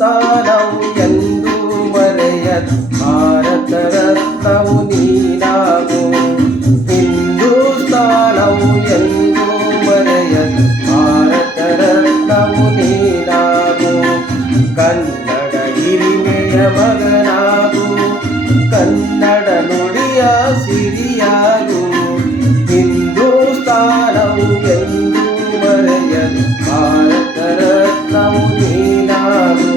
ಸ್ಥಾನವು ಎಂದು ಮರೆಯದ ಭಾರತ ರತ್ನವು ನೀನಾಗು. ಹಿಂದೂಸ್ಥಾನವು ಎಂದು ಮರೆಯದ ಭಾರತ ರತ್ನವು ನೀನಾಗು. ಕನ್ನಡ ಹಿರಿಮೆಯ ಮಗನಾಗು, ಕನ್ನಡ ನುಡಿಯ ಸಿರಿಯಾಗು. ಹಿಂದೂಸ್ಥಾನವು ಎಂದು ಮರೆಯದ ಭಾರತ ರತ್ನವು ನೀನಾಗು.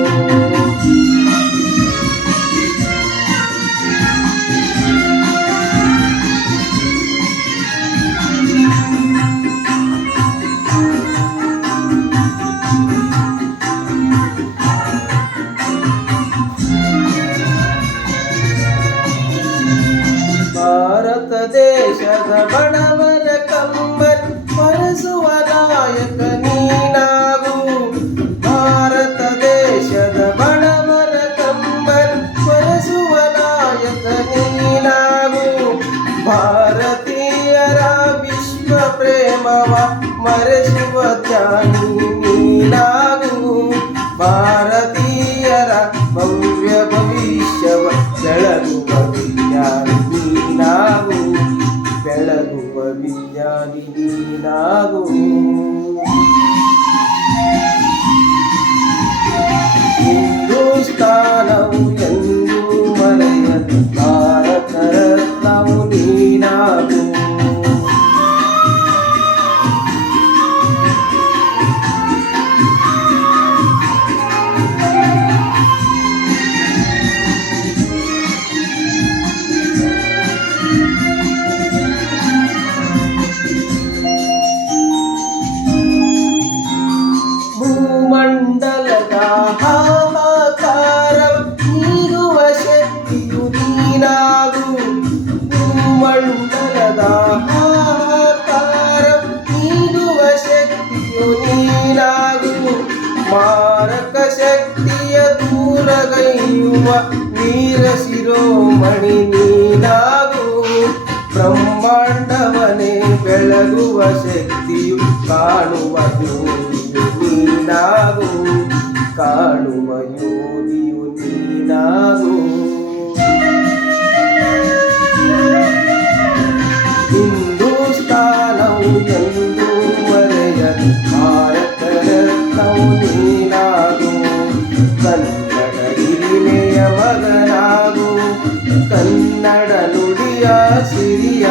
ಭಾರತ ದೇಶದ ಬಡವರ ಕಮ್ಮರ್ ಮರೆಸುವ ನಾಯಕ ನೀನಾಗು. ಭಾರತ ದೇಶದ ಬಡವರ ಕಮ್ಮರ್ ಮರೆಸುವ ನಾಯಕ ನೀನಾಗು. ಭಾರತೀಯರ ವಿಶ್ವ ಪ್ರೇಮವ ಮರೆಸುವ ಜ್ಞಾನಿ ನೀನಾಗು. ಭಾರತೀಯರ ಭವ್ಯ ಭವಿಷ್ಯವ ಬೆಳಗುವ ವಿಜ್ಞಾನಿ ನೀನಾಗು. ಬೆಳಗುವ ವಿಜ್ಞಾನಿ ನೀನಾಗು. ಹಿಂದೂಸ್ಥಾನವು ಎಂದು ಮರೆಯದ ಭಾರತ ರತ್ನವು ನೀನಾಗು. ಭೂಮಂಡಲದ ಹಾಹಾಕಾರ ನೀಗುವ ಶಕ್ತಿಯು ನೀನಾಗು. ಭೂಮಂಡಲದ ಹಾಹಾಕಾರ ನೀಗುವ ಶಕ್ತಿಯು ನೀನಾಗು. ಮಾರಕ ಶಕ್ತಿಯ ದೂರಗೈಯುವ ವೀರ ಶಿರೋಮಣಿ ನೀನಾಗು. ಬ್ರಹ್ಮಾಂಡವನೇ ಬೆಳಗುವ ಶಕ್ತಿಯು ಕಾಣುವ ಯೋಗಿಯು ನೀನಾಗು. ಕಾಣುವ ಯೋಗಿಯು ನೀನಾಗು. ಹಿಂದೂಸ್ಥಾನವು ಎಂದು ಮರೆಯದ ಭಾರತ ರತ್ನವು ನೀನಾಗು. ಕನ್ನಡ ಹಿರಿಮೆಯ ಮಗನಾಗು, ಕನ್ನಡ ನುಡಿಯ ಸಿರಿಯ